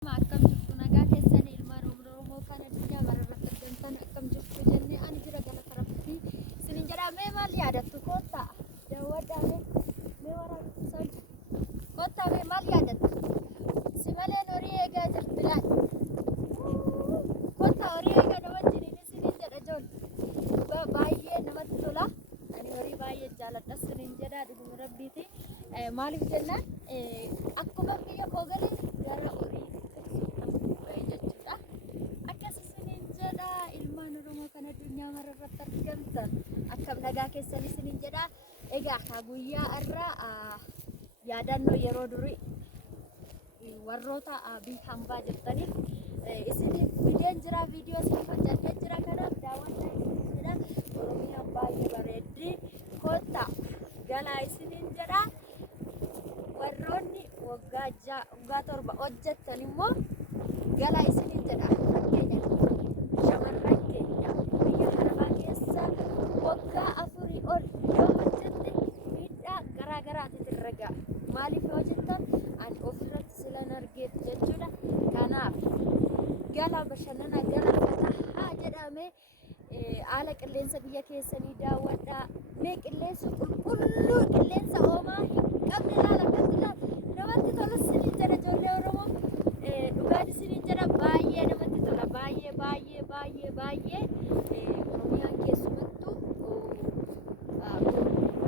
Akkam jirtu nagaa keessan ilmaan Oromoo kan addunyaa mararratti argamtan akkam jirtu jennee ani jira galata rabbii isinin jedhamee maal yaadattu kottaa daawwadhaame mee waraabbisan kottaa mee maal yaadattu si malee horii eegaa jirti laal kottaa horii eegaa nama jiriin isinin jedha joon baay'ee namatti tola ani horii baay'ee jaaladha isinin jedha dhuguma rabbiiti maaliif jennaan akkuma biyya koo galee gara horii addunyaa mararratti argamtan akkam nagaa keessan isinin jedha egaa guyyaa irraa yaadannoo yeroo durii warroota hambaa jirtaniif isinin fideen jira viidiyoo isin hojjadhee jira kanaaf daawwadhaa isinin jedha Oromiyaan baay'ee bareeddi kottaa galaa isinin jedha warroonni waggaa 7 hojjettan immoo galaa isinin jedha fakkeenya shamarran keenya biyya arabaa keessa waggaa 4 ol yoo hojjette miidhaa garaa garaatiif irra ga'a maaliif yoo jettan ani ofirratti silan argeef jechuudha kanaaf gala bashannana gara fataa jedhamee haala qilleensa biyya keessanii daawwadhaa mee qilleensa qulqulluu qilleensa hoomaa hin qabne laala akkasila namatti tola isinin jedha ijoollee Oromoo dhugaan isinin jedha baay'ee namatti tola baay'ee Oromiyaan keessumattuu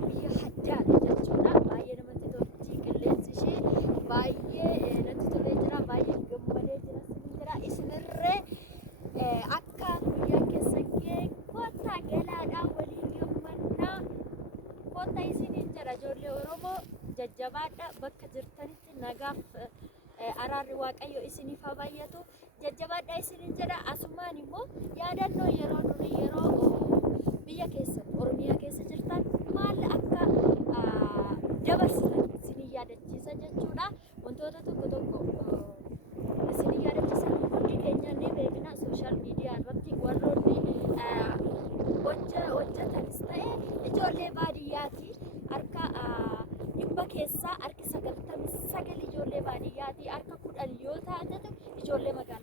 biyya addaadha jechuudha baay'ee namatti tolti qilleensi ishee baay'ee natti tolee jira baay'ee gammadee jira isinin jira isinirree akka biyya keessan kottaa galaadhaa waliin gammannaa kottaa isinin jedha ijoollee Oromoo jajjabaadha bakka jirtanitti nagaaf araarri waaqayyo isiniif haa baay'atu jajjabaadha isinin jedha asumaan immoo yaadannoo yeroo durii yeroo biyya keessan Oromiyaa keessa jirtan maal akka dabarsitan isinii yaadachiisa jechuudha wantoota tokko isinii yaadachiisan hundi keenya ni beekna sooshaal miidiyaa irratti warroonni hojjetanis ta'e ijoollee baadiyyaati harka dhibba keessaa harki 99 ijoollee baadiyyaati harka 10 yoo taate ijoollee magaalaa